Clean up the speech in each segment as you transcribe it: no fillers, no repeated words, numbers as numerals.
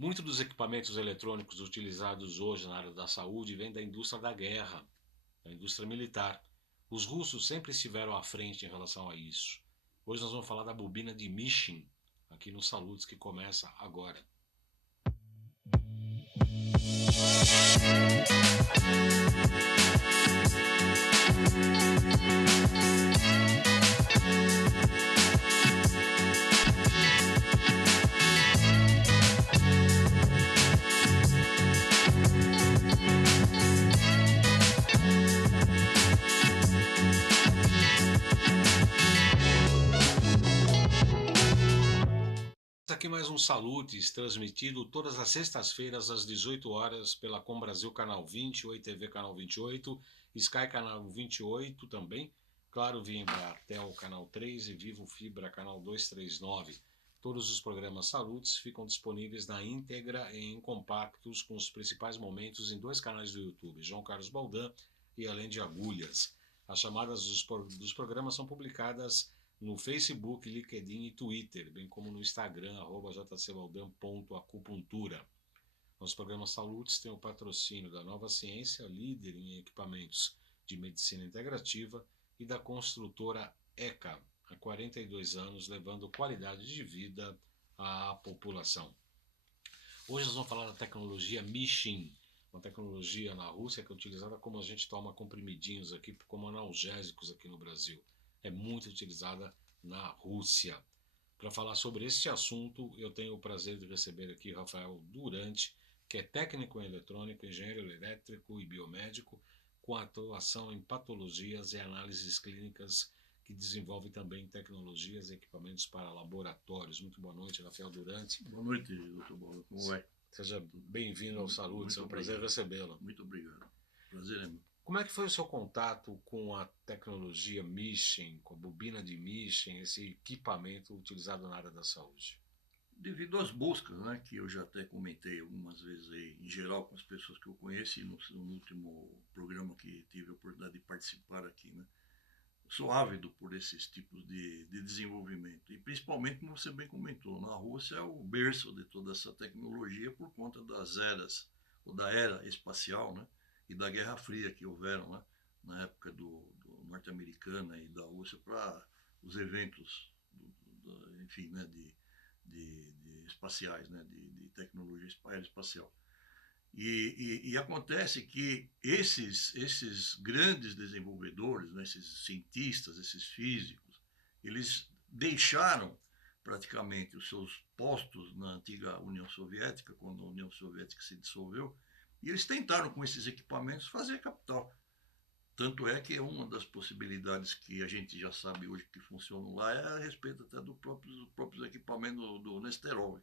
Muitos dos equipamentos eletrônicos utilizados hoje na área da saúde vêm da indústria da guerra, da indústria militar. Os russos sempre estiveram à frente em relação a isso. Hoje nós vamos falar da bobina de Mishin, aqui no Saludes, que começa agora. Aqui mais um Salutes, transmitido todas as sextas-feiras às 18 horas pela Com Brasil Canal 20, Oi TV Canal 28, Sky Canal 28 também, Claro via Embratel Canal 3 e Vivo Fibra Canal 239. Todos os programas Salutes ficam disponíveis na íntegra e em compactos com os principais momentos em dois canais do YouTube, João Carlos Baldan e Além de Agulhas. As chamadas dos programas são publicadas no Facebook, LinkedIn e Twitter, bem como no Instagram, jcbaldan.acupuntura. Nosso programa Salutes tem o patrocínio da Nova Ciência, líder em equipamentos de medicina integrativa, e da construtora ECA, há 42 anos, levando qualidade de vida à população. Hoje nós vamos falar da tecnologia Mishin, uma tecnologia na Rússia que é utilizada como a gente toma comprimidinhos aqui, como analgésicos aqui no Brasil. É muito utilizada na Rússia. Para falar sobre este assunto, eu tenho o prazer de receber aqui Rafael Durante, que é técnico em eletrônica, engenheiro elétrico e biomédico, com atuação em patologias e análises clínicas, que desenvolve também tecnologias e equipamentos para laboratórios. Muito boa noite, Rafael Durante. Boa noite, doutor Bola. Como vai? Seja bem-vindo ao Saludos, é um prazer recebê-lo. Muito obrigado. Prazer é meu. Como é que foi o seu contato com a tecnologia Mishin, com a bobina de Mishin, esse equipamento utilizado na área da saúde? Devido às buscas, né, que eu já até comentei algumas vezes aí, em geral com as pessoas que eu conheço e no último programa que tive a oportunidade de participar aqui, né, sou ávido por esses tipos de desenvolvimento. E principalmente, como você bem comentou, na Rússia é o berço de toda essa tecnologia por conta das eras, ou da era espacial, né, e da Guerra Fria que houveram, né, na época do norte-americana e da Rússia para os eventos, enfim, né, de espaciais, né, de tecnologia aeroespacial. E acontece que esses grandes desenvolvedores, né, esses cientistas, esses físicos, eles deixaram praticamente os seus postos na antiga União Soviética, quando a União Soviética se dissolveu, e eles tentaram com esses equipamentos fazer capital. Tanto é que uma das possibilidades que a gente já sabe hoje que funcionam lá é a respeito até dos próprios equipamentos do Nesterov,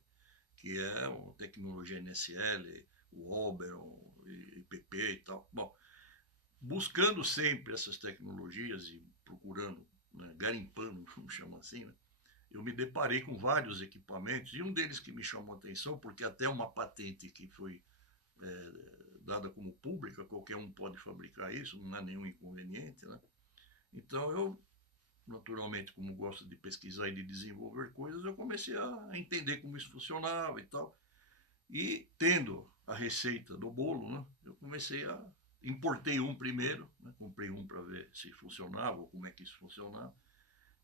que é uma tecnologia NSL, o Oberon, o IPP e tal. Bom, buscando sempre essas tecnologias e procurando, né, garimpando, vamos chamar assim, né, eu me deparei com vários equipamentos, e um deles que me chamou a atenção, porque até uma patente que foi dada como pública, qualquer um pode fabricar isso, não há nenhum inconveniente, né? Então eu, naturalmente, como gosto de pesquisar e de desenvolver coisas, eu comecei a entender como isso funcionava e tal. E tendo a receita do bolo, né, eu comecei a importei um primeiro, né, comprei um para ver se funcionava ou como é que isso funcionava,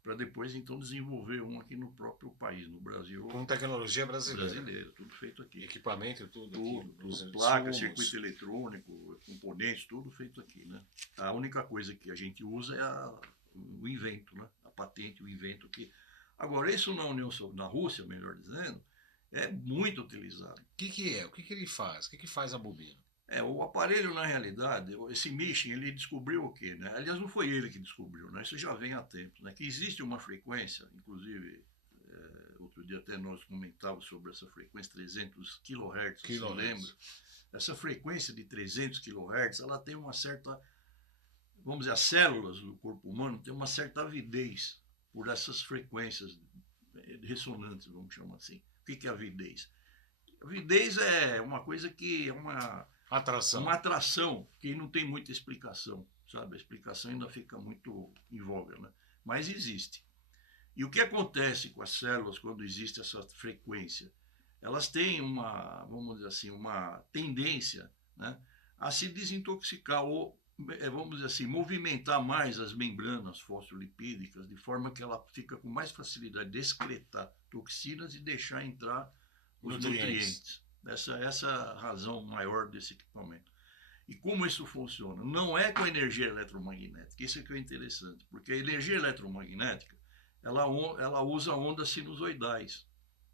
para depois então desenvolver um aqui no próprio país, no Brasil. Com tecnologia brasileira. Brasileira, tudo feito aqui. Equipamento, tudo aqui. Placa, circuito eletrônico, componentes, tudo feito aqui, né? A única coisa que a gente usa é o invento, né? A patente, o invento que... Agora, isso na Rússia, melhor dizendo, é muito utilizado. O que é? O que ele faz? O que faz a bobina? O aparelho, na realidade, esse Mishin, ele descobriu o quê, né? Aliás, não foi ele que descobriu, né? Isso já vem há tempos, né? Que existe uma frequência, inclusive, outro dia até nós comentávamos sobre essa frequência, 300 kHz, você lembra? Essa frequência de 300 kHz, ela tem uma certa, vamos dizer, as células do corpo humano têm uma certa avidez por essas frequências ressonantes, vamos chamar assim. O que é avidez? Avidez é uma coisa que é uma atração que não tem muita explicação, sabe? A explicação ainda fica muito em voga, né? Mas existe. E o que acontece com as células quando existe essa frequência? elas têm uma, vamos dizer assim, uma tendência, né, a se desintoxicar ou, vamos dizer assim, movimentar mais as membranas fosfolipídicas, de forma que ela fica com mais facilidade de excretar toxinas e deixar entrar os nutrientes. Essa é a razão maior desse equipamento. E como isso funciona? Não é com energia eletromagnética, isso é que é interessante, porque a energia eletromagnética, ela usa ondas sinusoidais.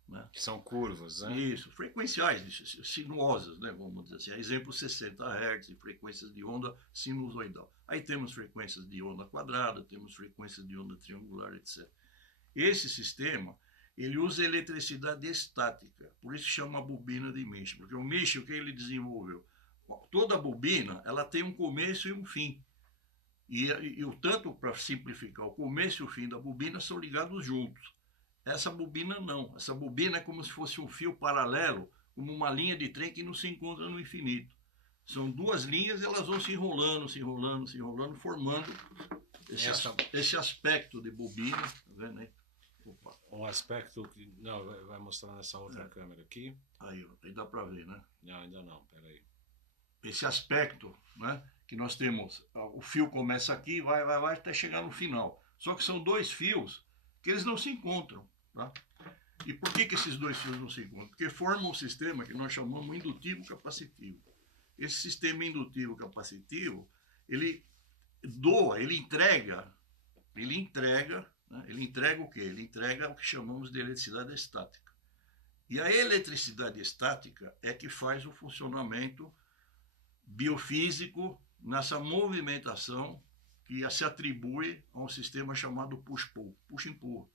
Né? Que são curvas, né? Isso, frequenciais, sinuosas, né? Vamos dizer assim. Exemplo, 60 Hz de frequências de onda sinusoidal. Aí temos frequências de onda quadrada, temos frequências de onda triangular, etc. Esse sistema, ele usa eletricidade estática, por isso chama bobina de Misch, porque o Misch, o que ele desenvolveu? Toda bobina, ela tem um começo e um fim. E o tanto, para simplificar, o começo e o fim da bobina são ligados juntos. Essa bobina não. Essa bobina é como se fosse um fio paralelo, como uma linha de trem que não se encontra no infinito. São duas linhas e elas vão se enrolando, se enrolando, se enrolando, formando esse aspecto de bobina. Tá vendo aí? Opa. Um aspecto que... Não, vai mostrar nessa outra câmera aqui. Aí, ó, aí dá para ver, né? Não, ainda não, peraí. Esse aspecto, né, que nós temos, o fio começa aqui, vai até chegar no final. Só que são dois fios que eles não se encontram. Tá? E por que esses dois fios não se encontram? Porque formam um sistema que nós chamamos indutivo capacitivo. Esse sistema indutivo capacitivo, ele doa, ele entrega, né? Ele entrega o quê? Ele entrega o que chamamos de eletricidade estática. E a eletricidade estática é que faz o funcionamento biofísico nessa movimentação que se atribui a um sistema chamado push-pull, push-empurra.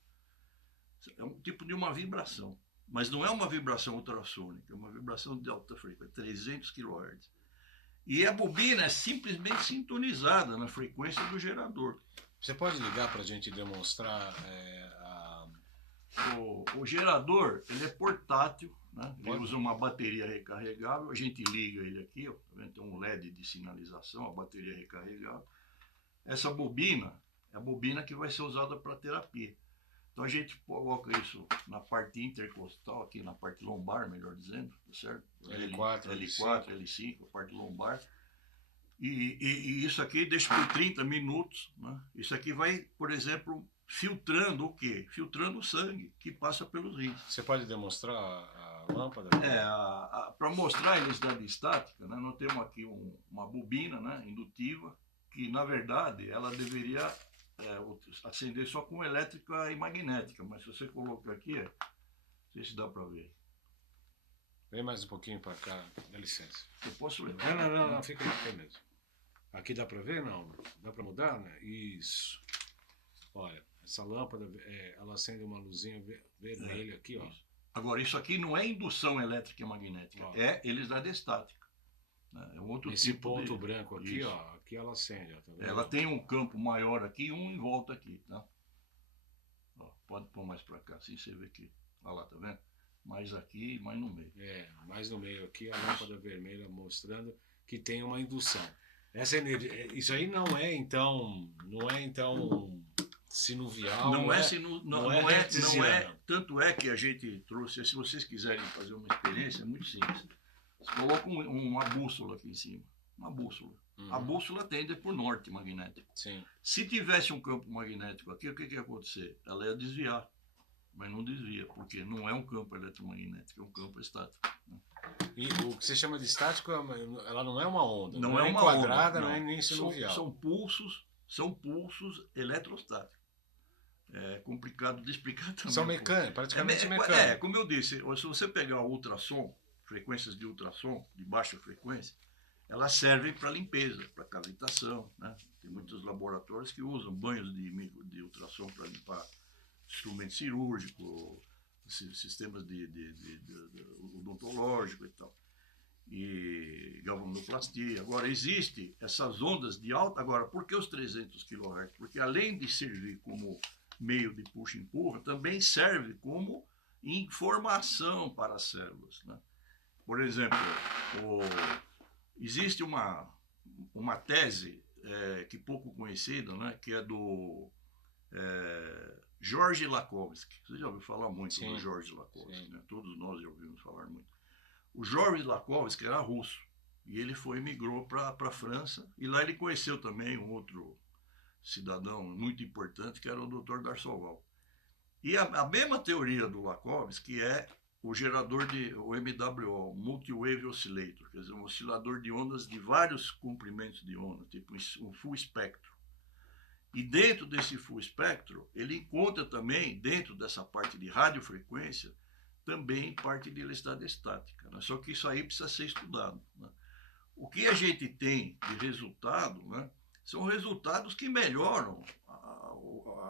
É um tipo de uma vibração, mas não é uma vibração ultrassônica, é uma vibração de alta frequência, 300 kHz. E a bobina é simplesmente sintonizada na frequência do gerador. Você pode ligar para a gente demonstrar o gerador, ele é portátil, né? Ele usa uma bateria recarregável, a gente liga ele aqui, ó, tem um LED de sinalização, a bateria recarregável. Essa bobina é a bobina que vai ser usada para terapia. Então a gente coloca isso na parte intercostal, aqui na parte lombar, melhor dizendo, certo? L4, L5, a parte lombar. E isso aqui deixa por 30 minutos, né? Isso aqui vai, por exemplo, filtrando o quê? Filtrando o sangue que passa pelos rins. Você pode demonstrar a lâmpada? Para mostrar a eletricidade estática, né, nós temos aqui uma bobina, né, indutiva, que na verdade ela deveria acender só com elétrica e magnética, mas se você colocar aqui, não sei se dá para ver. Vem mais um pouquinho para cá, dá licença. Eu posso levar? Não, fica aqui mesmo. Aqui dá para ver? Não? Dá para mudar, né? Isso. Olha, essa lâmpada, ela acende uma luzinha vermelha aqui, ó. Agora, isso aqui não é indução elétrica e magnética, é eletricidade estática. É um outro esse tipo ponto branco aqui, isso. Ó, aqui ela acende, ó, tá vendo? Ela tem um campo maior aqui e um em volta aqui, tá? Ó, pode pôr mais para cá, assim você vê que, olha lá, tá vendo? Mais aqui e mais no meio. Mais no meio aqui, a lâmpada vermelha mostrando que tem uma indução. Essa energia, isso aí não é então sinuvial, não é, tanto é que a gente trouxe, se vocês quiserem fazer uma experiência, é muito simples. Você coloca uma bússola aqui em cima, uma bússola. A bússola tende por norte magnético. Sim. Se tivesse um campo magnético aqui, o que ia acontecer? Ela ia desviar, mas não desvia, porque não é um campo eletromagnético, é um campo estático. Né? E o que você chama de estático, ela não é uma onda, não é uma quadrada, onda, não é nem sinuvial. São pulsos eletrostáticos. É complicado de explicar também. São mecânicos, praticamente mecânicos. Como eu disse, se você pegar o ultrassom, frequências de ultrassom, de baixa frequência, elas servem para limpeza, para cavitação. Né? Tem muitos laboratórios que usam banhos de ultrassom para limpar instrumento cirúrgico, sistemas de odontológico e tal. E galvanoplastia. Agora, existem essas ondas de alta. Agora, por que os 300 kHz? Porque além de servir como meio de puxa-empurra, também serve como informação para as células. Né? Por exemplo, existe uma tese que pouco conhecida, né, que é do George Lakhovsky. Você já ouviu falar muito Sim, do George Lakhovsky, sim. né? Todos nós já ouvimos falar muito. O George Lakhovsky era russo e ele migrou para a França e lá ele conheceu também um outro cidadão muito importante que era o Dr. Darsoval. E a mesma teoria do Lakhovsky é o gerador de o MWO, Multi-Wave Oscillator, quer dizer, um oscilador de ondas de vários comprimentos de onda, tipo um full espectro. E dentro desse full espectro, ele encontra também, dentro dessa parte de radiofrequência, também parte de eletricidade estática. Né? Só que isso aí precisa ser estudado. Né? O que a gente tem de resultado, né, são resultados que melhoram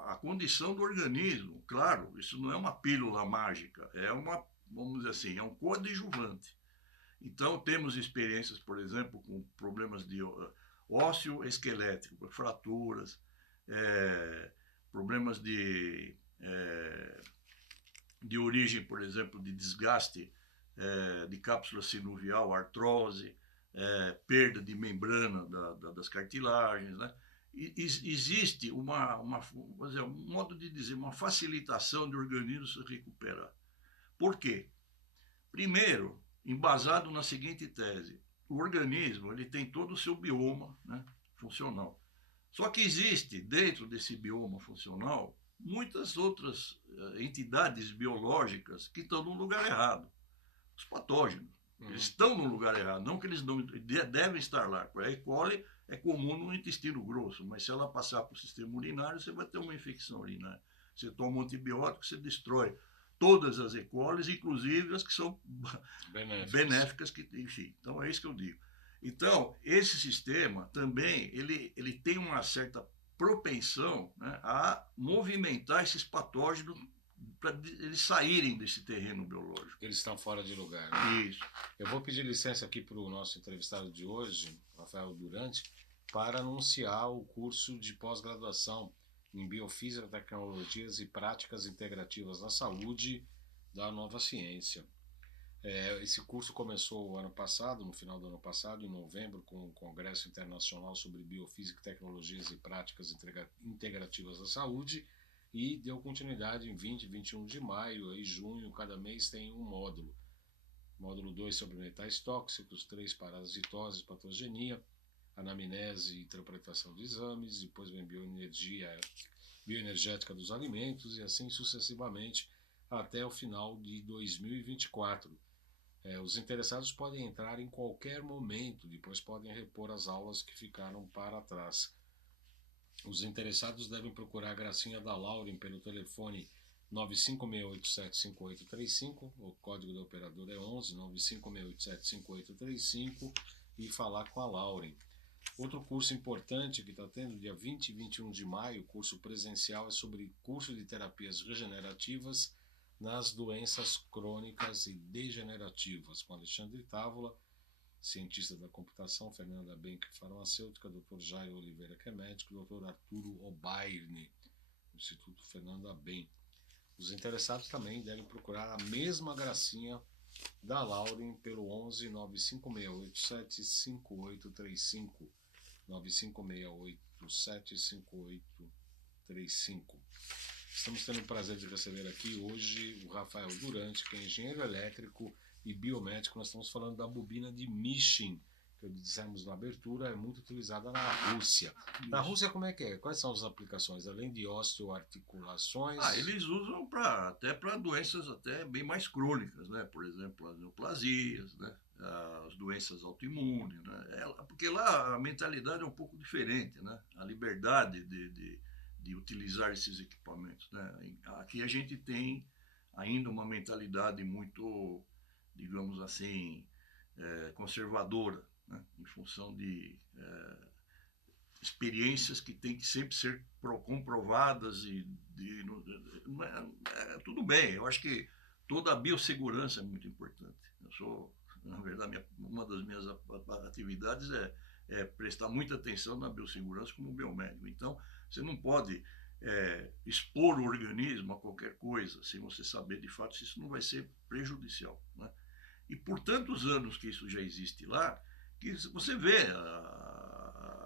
a condição do organismo. Claro, isso não é uma pílula mágica, é uma, vamos dizer assim, é um coadjuvante. Então, temos experiências, por exemplo, com problemas de ósseo esquelético, fraturas, problemas de origem, por exemplo, de desgaste de cápsula sinovial, artrose, perda de membrana das cartilagens, né? Existe um modo de dizer, uma facilitação de organismo se recuperar. Por quê? Primeiro, embasado na seguinte tese, o organismo ele tem todo o seu bioma, né, funcional. Só que existe, dentro desse bioma funcional, muitas outras entidades biológicas que estão no lugar errado. Os patógenos. Eles estão no lugar errado, não que eles não devem estar lá. A E. coli é comum no intestino grosso, mas se ela passar para o sistema urinário, você vai ter uma infecção urinária. Você toma um antibiótico, você destrói todas as E. coli, inclusive as que são benéficas que, enfim. Então é isso que eu digo. Então, esse sistema também, ele tem uma certa propensão, né, a movimentar esses patógenos para eles saírem desse terreno biológico. Eles estão fora de lugar. Né? Isso. Eu vou pedir licença aqui para o nosso entrevistado de hoje, Rafael Durante, para anunciar o curso de pós-graduação em Biofísica, Tecnologias e Práticas Integrativas na Saúde da Nova Ciência. Esse curso começou ano passado, no final do ano passado, em novembro, com o Congresso Internacional sobre Biofísica, Tecnologias e Práticas Integrativas da Saúde, e deu continuidade em 20 e 21 de maio e junho, cada mês tem um módulo. Módulo 2 sobre metais tóxicos, 3 parasitoses, patogenia, anamnese e interpretação de exames, depois vem bioenergética dos alimentos e assim sucessivamente até o final de 2024. Os interessados podem entrar em qualquer momento, depois podem repor as aulas que ficaram para trás. Os interessados devem procurar a Gracinha da Lauren pelo telefone 956875835, o código da operadora é 11 956875835 e falar com a Lauren. Outro curso importante que está tendo, dia 20 e 21 de maio, curso presencial, é sobre curso de terapias regenerativas nas doenças crônicas e degenerativas, com Alexandre Távola, cientista da computação, Fernanda Benck, farmacêutica, Dr. Jairo Oliveira, que é médico, Dr. Arturo Obairne, Instituto Fernanda Benck. Os interessados também devem procurar a mesma Gracinha da Lauren pelo 11 956875835, 956875835. Estamos tendo o prazer de receber aqui hoje o Rafael Durante, que é engenheiro elétrico e biomédico. Nós estamos falando da bobina de Michin, que dissemos na abertura, é muito utilizada na Rússia. Na Rússia, como é que é? Quais são as aplicações? Além de osteoarticulações? Eles usam até para doenças até bem mais crônicas, né? Por exemplo, as neoplasias, né? As doenças autoimunes, né? Porque lá a mentalidade é um pouco diferente, né? A liberdade de utilizar esses equipamentos, né? Aqui a gente tem ainda uma mentalidade muito, digamos assim, conservadora, né? Em função de experiências que têm que sempre ser comprovadas tudo bem. Eu acho que toda a biossegurança é muito importante. Na verdade, uma das minhas atividades é prestar muita atenção na biossegurança como biomédico. Então, você não pode expor o organismo a qualquer coisa sem você saber de fato se isso não vai ser prejudicial, né? E por tantos anos que isso já existe lá, que você vê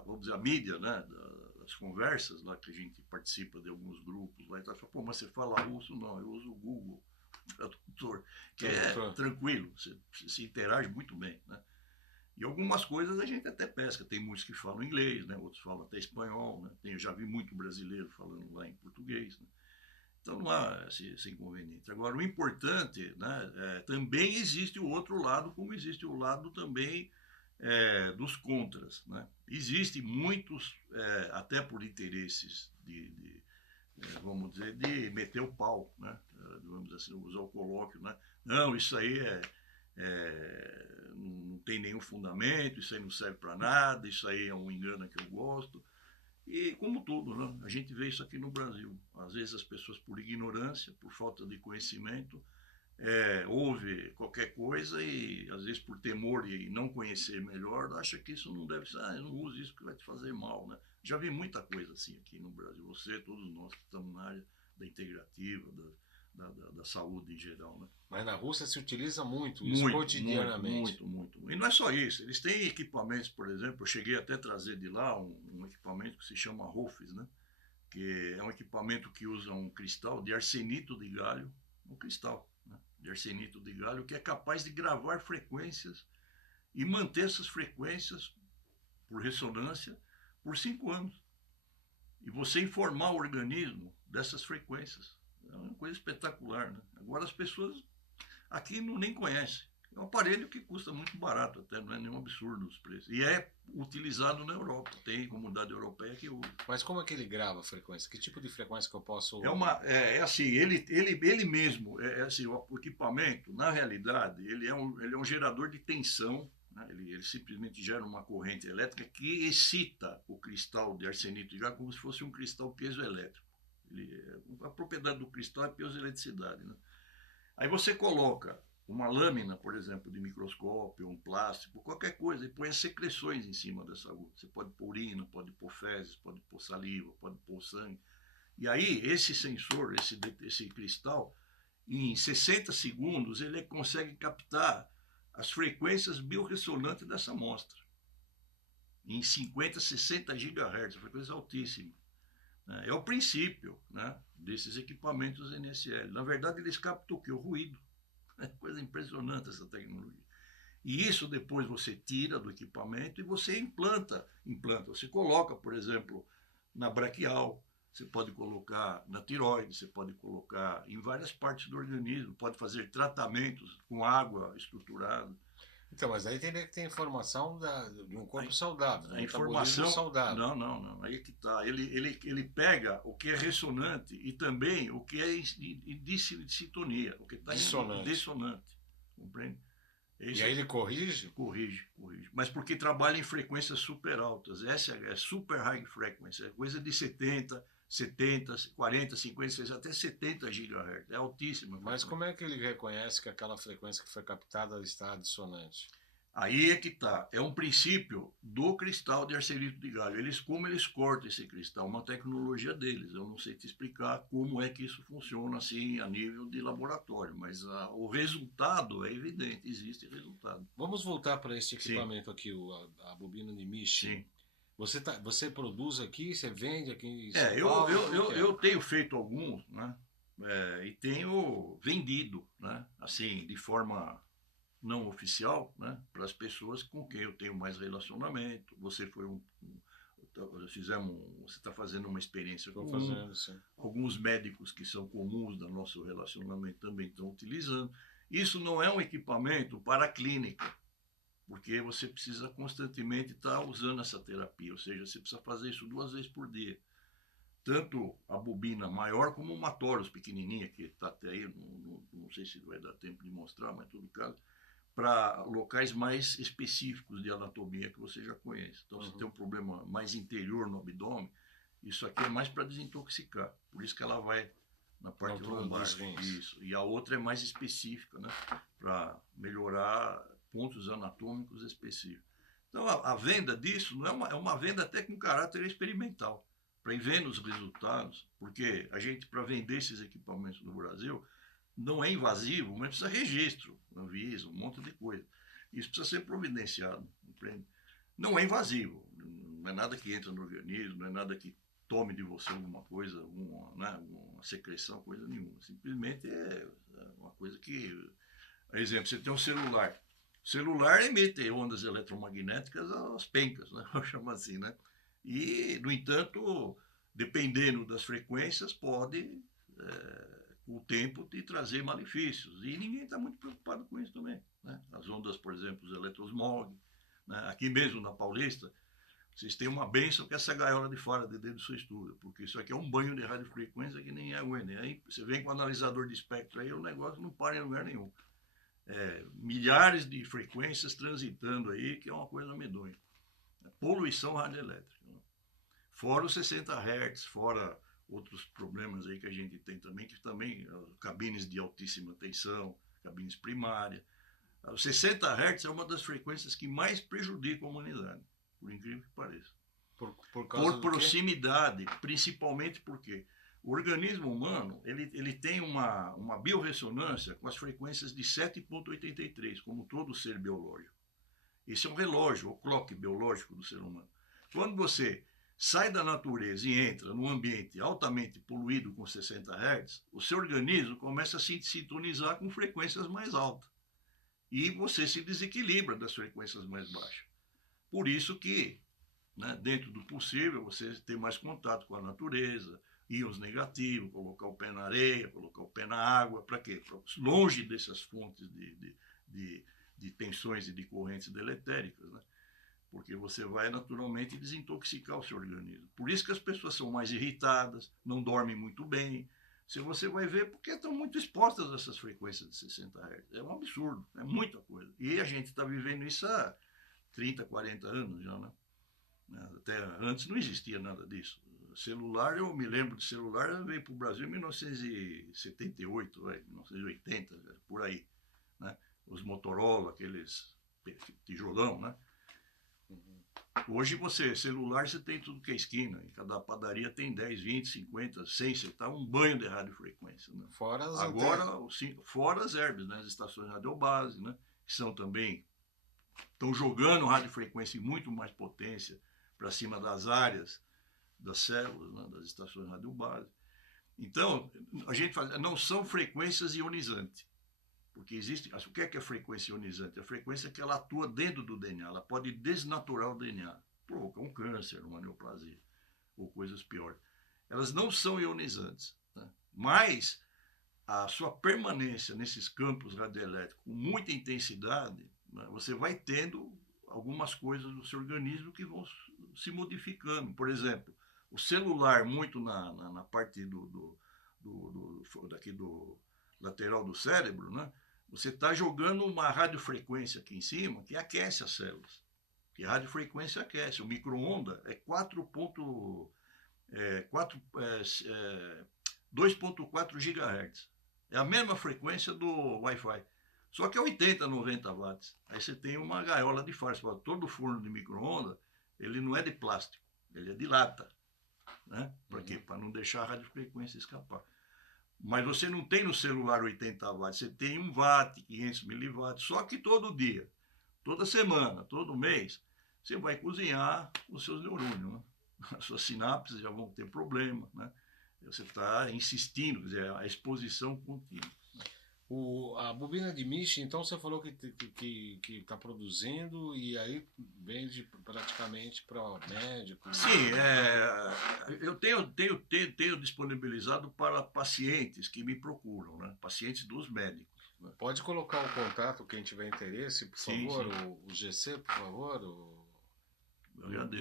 vamos dizer, a mídia, né, as conversas lá que a gente participa de alguns grupos lá e tal, fala, pô, mas você fala russo? Não, eu uso o Google Tradutor, que é tranquilo, você se interage muito bem, né? E algumas coisas a gente até pesca. Tem muitos que falam inglês, né? Outros falam até espanhol, né? Eu já vi muito brasileiro falando lá em português, né? Então não há esse inconveniente. Agora, o importante, né, também existe o outro lado, como existe o lado também dos contras. Né? Existem muitos, até por interesses vamos dizer, de meter o pau, né? Vamos assim, usar o colóquio, né? Não, isso aí não tem nenhum fundamento, isso aí não serve para nada, isso aí é um engano que eu gosto. E como tudo, né? A gente vê isso aqui no Brasil. Às vezes as pessoas, por ignorância, por falta de conhecimento, ouve qualquer coisa e, às vezes, por temor e não conhecer melhor, acha que isso não deve ser, não use isso que vai te fazer mal, né? Já vi muita coisa assim aqui no Brasil. Você, todos nós que estamos na área da integrativa, da saúde em geral, né? Mas na Rússia se utiliza muito isso Muito, cotidianamente. muito. E não é só isso, eles têm equipamentos, por exemplo, eu cheguei até a trazer de lá um equipamento que se chama ROFES, né? Que é um equipamento que usa um cristal de arsenito de galho, um cristal, né? De arsenito de galho, que é capaz de gravar frequências e manter essas frequências por ressonância por 5 anos. E você informar o organismo dessas frequências. É uma coisa espetacular, né? Agora as pessoas aqui não nem conhecem. É um aparelho que custa muito barato, até não é nenhum absurdo os preços. E é utilizado na Europa. Tem comunidade europeia que usa. Mas como é que ele grava a frequência? Que tipo de frequência que eu posso... Assim, ele mesmo, assim, o equipamento, na realidade, ele é um gerador de tensão, né? Ele simplesmente gera uma corrente elétrica que excita o cristal de arsenito de galho como se fosse um cristal piezoelétrico. A propriedade do cristal é piezoeletricidade, né? Aí você coloca uma lâmina, por exemplo, de microscópio, um plástico, qualquer coisa, e põe as secreções em cima dessa agulha. Você pode pôr urina, pode pôr fezes, pode pôr saliva, pode pôr sangue. E aí, esse sensor, esse cristal, em 60 segundos, ele consegue captar as frequências biorressonantes dessa amostra. Em 50, 60 GHz, frequência altíssima. É o princípio, né, desses equipamentos NSL. Na verdade, eles captam o quê? O ruído. É coisa impressionante essa tecnologia. E isso depois você tira do equipamento e você implanta. Você coloca, por exemplo, na braquial, você pode colocar na tireoide, você pode colocar em várias partes do organismo, pode fazer tratamentos com água estruturada. Então, mas aí teria que ter informação de um corpo saudável, A um informação metabolismo saudável. Não. Aí que tá. Ele pega o que é ressonante e também o que é de sintonia, o que está dissonante. Compreende? E aí ele corrige? Corrige. Mas porque trabalha em frequências super altas. Essa é super high frequency. É coisa de 70, 40, 50, 60, até 70 GHz. É altíssima. Mas como é que ele reconhece que aquela frequência que foi captada está dissonante? Aí é que tá. É um princípio do cristal de arsenito de galho. Como eles cortam esse cristal, uma tecnologia deles. Eu não sei te explicar como é que isso funciona assim a nível de laboratório, mas o resultado é evidente, existe resultado. Vamos voltar para esse equipamento aqui, a bobina Nimish. Sim. Você produz aqui, você vende aqui em São Paulo? Eu tenho feito alguns, né? E tenho vendido, né? Assim, de forma não oficial, né, para as pessoas com quem eu tenho mais relacionamento. Você foi você está fazendo uma experiência comum. Estou fazendo, sim. Alguns médicos que são comuns do nosso relacionamento também estão utilizando. Isso não é um equipamento para a clínica, porque você precisa constantemente estar usando essa terapia, ou seja, você precisa fazer isso 2 vezes por dia. Tanto a bobina maior como uma Taurus pequenininha, que está até aí, não sei se vai dar tempo de mostrar, mas em todo caso, para locais mais específicos de anatomia que você já conhece. Então, se tem um problema mais interior no abdômen, isso aqui é mais para desintoxicar. Por isso que ela vai na parte lombar. Isso. E a outra é mais específica, né? Para melhorar pontos anatômicos específicos. Então, a venda disso não é uma venda até com caráter experimental, para ir vendo os resultados, porque a gente, para vender esses equipamentos no Brasil, não é invasivo, mas precisa registro, Anvisa, um monte de coisa. Isso precisa ser providenciado, entende? Não é invasivo, não é nada que entra no organismo, não é nada que tome de você alguma coisa, uma secreção, coisa nenhuma. Simplesmente é uma coisa que... Exemplo, você tem um celular. O celular emite ondas eletromagnéticas às pencas, né? Vamos chamar assim, né? E, no entanto, dependendo das frequências, pode, com o tempo, te trazer malefícios. E ninguém está muito preocupado com isso também, né? As ondas, por exemplo, os eletrosmog, né? Aqui mesmo na Paulista, vocês têm uma bênção que é essa gaiola de fora, de dentro do seu estúdio, porque isso aqui é um banho de radiofrequência que nem é aguenta. Aí você vem com o analisador de espectro aí, o negócio não para em lugar nenhum. Milhares de frequências transitando aí, que é uma coisa medonha. Poluição radioelétrica. Né? Fora os 60 Hz, fora outros problemas aí que a gente tem também, que também, cabines de altíssima tensão, cabines primárias. Os 60 Hz é uma das frequências que mais prejudicam a humanidade, por incrível que pareça. Por proximidade, principalmente porque o organismo humano ele tem uma biorressonância com as frequências de 7,83, como todo ser biológico. Esse é um relógio, o clock biológico do ser humano. Quando você sai da natureza e entra num ambiente altamente poluído com 60 Hz, o seu organismo começa a se sintonizar com frequências mais altas. E você se desequilibra das frequências mais baixas. Por isso que, né, dentro do possível, você tem mais contato com a natureza, íons negativos, colocar o pé na areia, colocar o pé na água, para quê? Longe dessas fontes de tensões e de correntes deletéricas, né? Porque você vai naturalmente desintoxicar o seu organismo. Por isso que as pessoas são mais irritadas, não dormem muito bem. Se você vai ver, porque estão muito expostas a essas frequências de 60 Hz. É um absurdo, é muita coisa. E a gente está vivendo isso há 30, 40 anos já, né? Até antes não existia nada disso. Celular, eu me lembro de celular, veio para o Brasil em 1978, 1980, por aí. Né? Os Motorola, aqueles tijolão, né? Hoje celular, você tem tudo que é esquina. Em cada padaria tem 10, 20, 50, 100. Você está um banho de radiofrequência. Né? Fora as herbes, né? As estações radiobase, né? Que são também... Estão jogando radiofrequência em muito mais potência para cima das áreas das células, né? Das estações radiobase. Então, a gente fala, não são frequências ionizantes. Porque existe... O que é frequência ionizante? A frequência que ela atua dentro do DNA. Ela pode desnaturar o DNA. Provocar um câncer, uma neoplasia, ou coisas piores. Elas não são ionizantes. Né? Mas a sua permanência nesses campos radioelétricos com muita intensidade, né? Você vai tendo algumas coisas do seu organismo que vão se modificando. Por exemplo, o celular muito na parte do lateral do cérebro, né? Você está jogando uma radiofrequência aqui em cima que aquece as células. Que a radiofrequência aquece. O micro-onda é 2,4 GHz. É a mesma frequência do Wi-Fi. Só que é 80, 90 watts. Aí você tem uma gaiola de farsa. Todo forno de micro-onda, ele não é de plástico, ele é de lata. Né? Para quê? Para não deixar a radiofrequência escapar. Mas você não tem no celular 80 watts, você tem 1 watt, 500 miliwatts, só que todo dia, toda semana, todo mês, você vai cozinhar os seus neurônios, né? As suas sinapses já vão ter problema, né? Você está insistindo, quer dizer, a exposição contínua. A bobina de Misch, então você falou que está produzindo e aí vende praticamente para médicos. Sim, eu tenho disponibilizado para pacientes que me procuram, né? Pacientes dos médicos. Né? Pode colocar o contato, quem tiver interesse, por favor, sim. O GC, por favor, o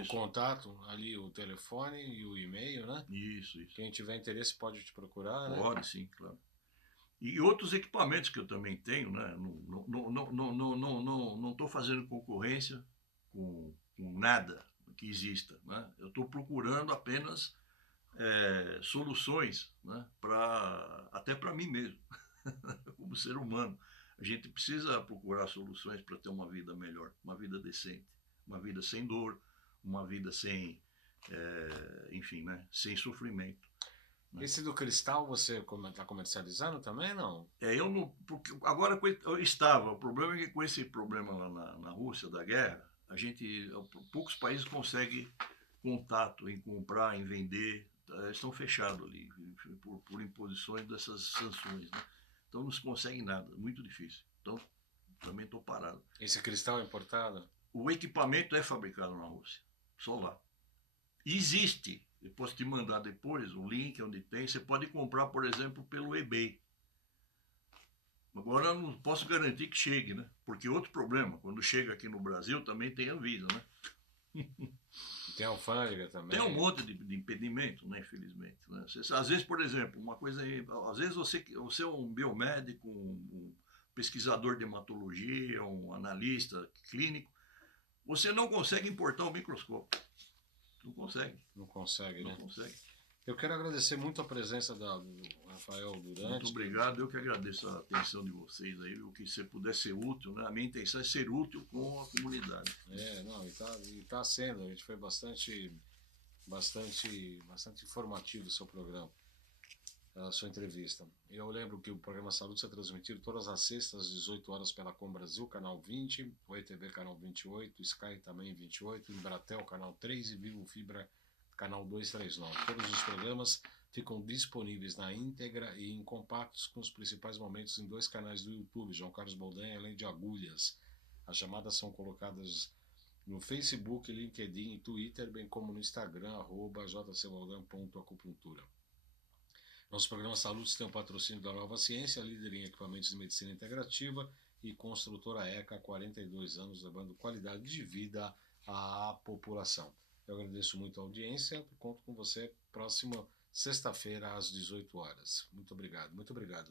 contato, ali o telefone e o e-mail, né? Isso. Quem tiver interesse pode te procurar, né? Pode, sim, claro. E outros equipamentos que eu também tenho, né? Não estou fazendo concorrência com nada que exista, né? Eu estou procurando apenas soluções, né? Até para mim mesmo, como ser humano. A gente precisa procurar soluções para ter uma vida melhor, uma vida decente, uma vida sem dor, uma vida sem, enfim, né? Sem sofrimento. Esse do cristal você está comercializando também, não? Eu não, porque agora eu estava. O problema é que com esse problema lá na Rússia da guerra, poucos países conseguem contato em comprar, em vender, estão fechados ali, por imposições dessas sanções, né? Então não se consegue nada, muito difícil. Então também estou parado. Esse cristal é importado? O equipamento é fabricado na Rússia, só lá. Existe, eu posso te mandar depois o link onde tem, você pode comprar, por exemplo, pelo eBay. Agora eu não posso garantir que chegue, né? Porque outro problema, quando chega aqui no Brasil também tem Anvisa, né? Tem alfândega também. Tem um monte de impedimento, né, infelizmente. Né? Às vezes, por exemplo, uma coisa aí, às vezes você é um biomédico, um pesquisador de hematologia, um analista clínico, você não consegue importar um microscópio. Não consegue. Não consegue, né? Não consegue. Eu quero agradecer muito a presença do Rafael Durante. Muito obrigado, eu que agradeço a atenção de vocês aí, o que você puder ser útil, né? A minha intenção é ser útil com a comunidade. Não, e tá sendo, a gente foi bastante informativo o seu programa, a sua entrevista. Eu lembro que o programa Saúde é transmitido todas as sextas às 18 horas pela Com Brasil, canal 20, o ETV canal 28, Sky também 28, Embratel canal 3 e Vivo Fibra canal 239. Todos os programas ficam disponíveis na íntegra e em compactos com os principais momentos em 2 canais do YouTube, João Carlos Boldan, além de Agulhas. As chamadas são colocadas no Facebook, LinkedIn e Twitter, bem como no Instagram, @jcboldan.acupuntura. Nosso programa Saúde tem o patrocínio da Nova Ciência, líder em equipamentos de medicina integrativa, e construtora ECA há 42 anos, levando qualidade de vida à população. Eu agradeço muito a audiência, conto com você próxima sexta-feira às 18 horas. Muito obrigado, muito obrigado.